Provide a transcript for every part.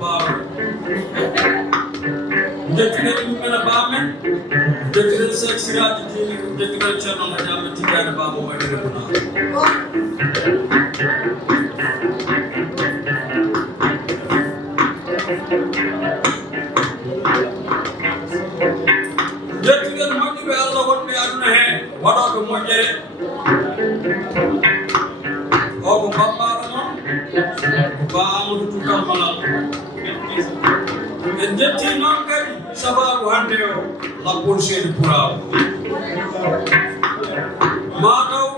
bawe jettine ɗum mena bamen jettine Seck Siraji Dini jettine Ceerno Madiame Tidiane Baba waɗire ɗuna jettinen moƴƴuɓe Allah wonɓe aduna he waɗoɓe moƴƴere o ko bambaɗo noon ba Amadou Toukal malal en jetti noon kadi sababu hande o lappol seedi puraw mataw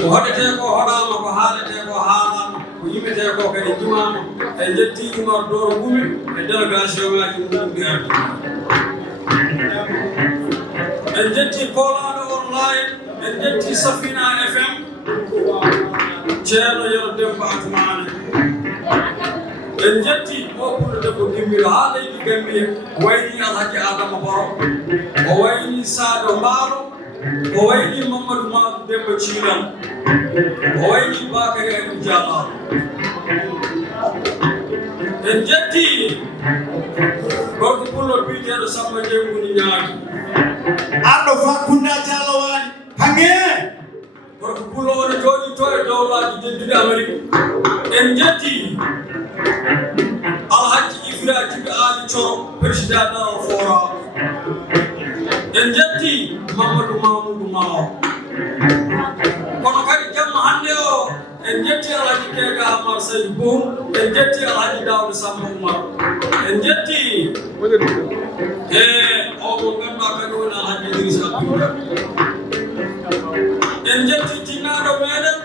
ko hoɗete ko hoɗama ko haalete ko haalama ko yimete ko kadi jimama en jetti Oumar Doro Gumi e délégation ngaji mumɗi ardi en jetti kolaɗo online en jetti Safina FM Ceerno Yero Demba Atmane en jetti o ɓurɗo debbo gimmiro ha leydi Gambie wayni Alhaji Adama Baro o wayni Sadio Mbaalo o wayni Mamadou Madou Demba Thiilan o wayni Bakary Aliou Diallo en jetti gorko pullo biyeteɗo Samba Jenguni Ñaagi arɗo Fakunda Diallo wani hange gorko pullo ono jooɗi to e dowlaji jeddude Amérique en jetti Alhaji Ibra Jibi Ali Coro président Daro Fora en jetti Mamadou Mamoudou Mao kono kadi jamma hande o en jetti Alhaji Kega Amar Saydou Boum en jetti Alhaji Daouda Samba Oumar en jetti e o mo ganduɗa kadi woni Alhaji Idrissa Abdoulaye en jetti tinnaɗo meɗen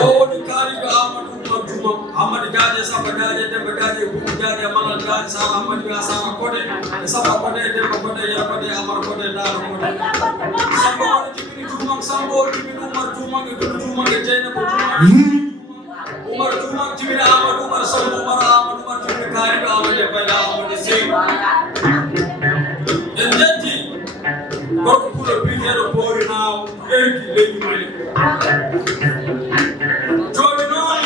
o woni kaaliɗo Amadou Oumar Juma Amadou Diaje Samba Diaje Demba Diaje Boubou Diaje Malal Diaje Sara Amadou Ga Sara Kode e Samba Kode Demba Kode Yar Kode Amar Kode Daro Kode Samba Kode jibini Jumang Samba o jibini Oumar Jumang e Doudou Jumang e Dieynaba Jumang Oumar Jumang jibini Amadou Oumar Samba Oumar Amadou Oumar jibini kaaliɗo Amadou e Bayla Amadou Seydou en jetti gorko pulo biyeteɗo Boori Naw ɓeydi leydi Mali joni noon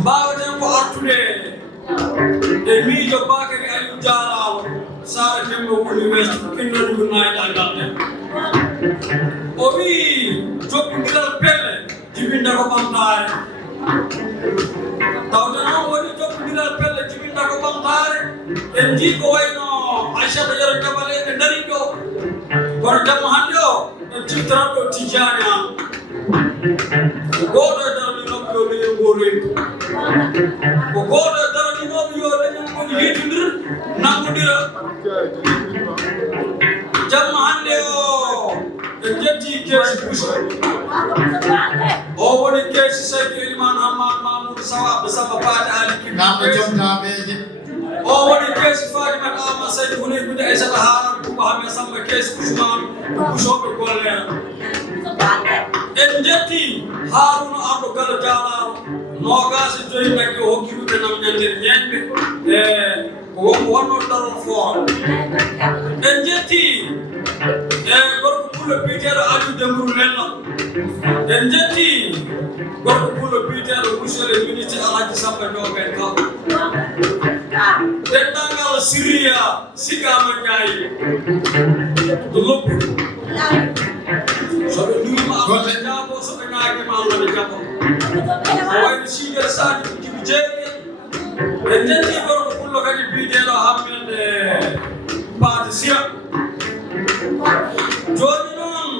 mbawaten ko artude e miijo Bakary Aliou Diallo Sara Demba woni west kinnoɗo nayiɗa galɗe o wi joɓɓodiral pelle jibinta ko ɓamtare tawde noon woni joɓɓodiral pelle jibinta ko ɓamtare en jii ko wayno Aissata Yero Jabale ɓe dari ɗo kono jamma hande o en ciftaran ɗo Tidiane am ko goto e daraninoɓe yo leñol ngol reedu ko goto e daraninoɓe yo leñol ngol yiidodir nangodira jamma hande o en jetti keesi Bousso o woni keesi Saydou Elimane Hammad Mamoudou Sawa Abdou Samba Paate Ali namɗo jomtaɓeje o woni keesi Fadimata Ama Saydou woni gude Aissata Haran Bouba Hame Samba keesi Ousmane Bousoɓe gollere en jetti Harouna Ardo Gallo Dialaro nogas e joyi nagge o hokki ɗuɓe nam ñanden ñeñɓe e ko wonno Darol Fora en jetti e gorko pullo biyeteɗo Aliou Dembourou Lella en jetti gorko pullo biyeteɗo monsieur le ministre Alhaji Samba Ndioben Kaw dendagal Syria Sigama Ndiaye to loppi soɓe ndurima Allah ɓe jaabo soɓe naagima Allah ɓe jaɓo o wayno Sigal Sadi Djibi Jeeri en jetti gorko pullo kadi biyeteɗo Hammede Paate Sira joni noon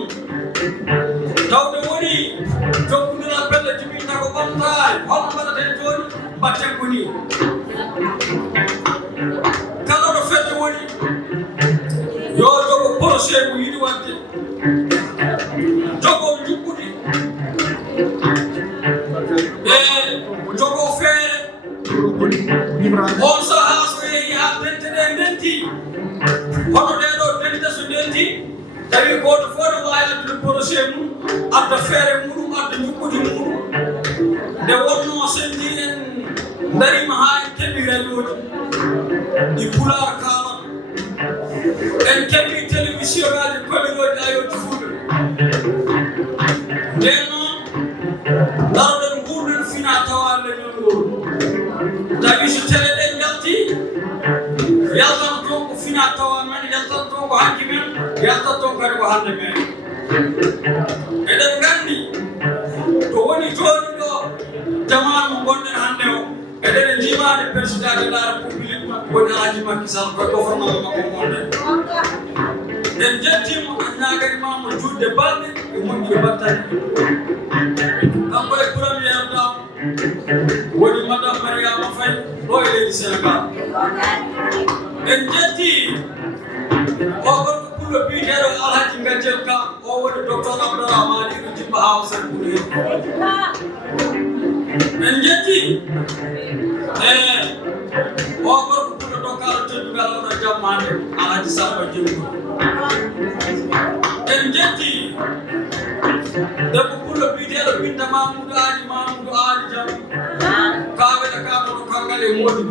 tawde woni jokkodiral pelle jibinta ko ɓamtare holno mbaɗaten joni mbatten ko ni kala ɗo fedde woni yo jogo projet mo yiɗi wadde jogo juɓɓudi e jogo feere on saha so yeehi ha dente ɗe ndenti hono ɗeɗo dente so ndenti tawi goto fof ne wawi addude projet mum adda feere muɗum adda juɓɓudi muɗum nde wonno sendi en darima ha en keɓi réunion ɗi Pulaar kaala en keɓi télévision ngaji komiroji ayoji fulɓe nden noon daroɗen gurɗen fina tawa leñol tawi so tele ɗe jalti yaltan toon ko fina tawa men yaltan toon ko hanki men yaltan toon kadi ko hande men eɗen nganndi to woni jooni ɗo jamanu mo gonɗen hannde o eɗen jiimaade président de la république woni Alhaji Macky Sall koye gouvernement makko gonɗen en jettimo ñaganimamo juutde balɗe e moƴƴude battane kanko e premiére dame woni madame Mariama Faye ɗo e leydi Sénégal en jetti o gorko pullo biyeteɗo Alhaji Ngadiel Ka o woni docteur Amadou Amadi ɗo jimba hawa sen ɓuri en jetti o gorko pullo dokkalo teddugal oɗo jammande Alhaji Samba Djemgo en jetti debbo pullo biyeteɗo Binta Mamoudou Ali Jam kaweɗe kamoɗo kangal e modi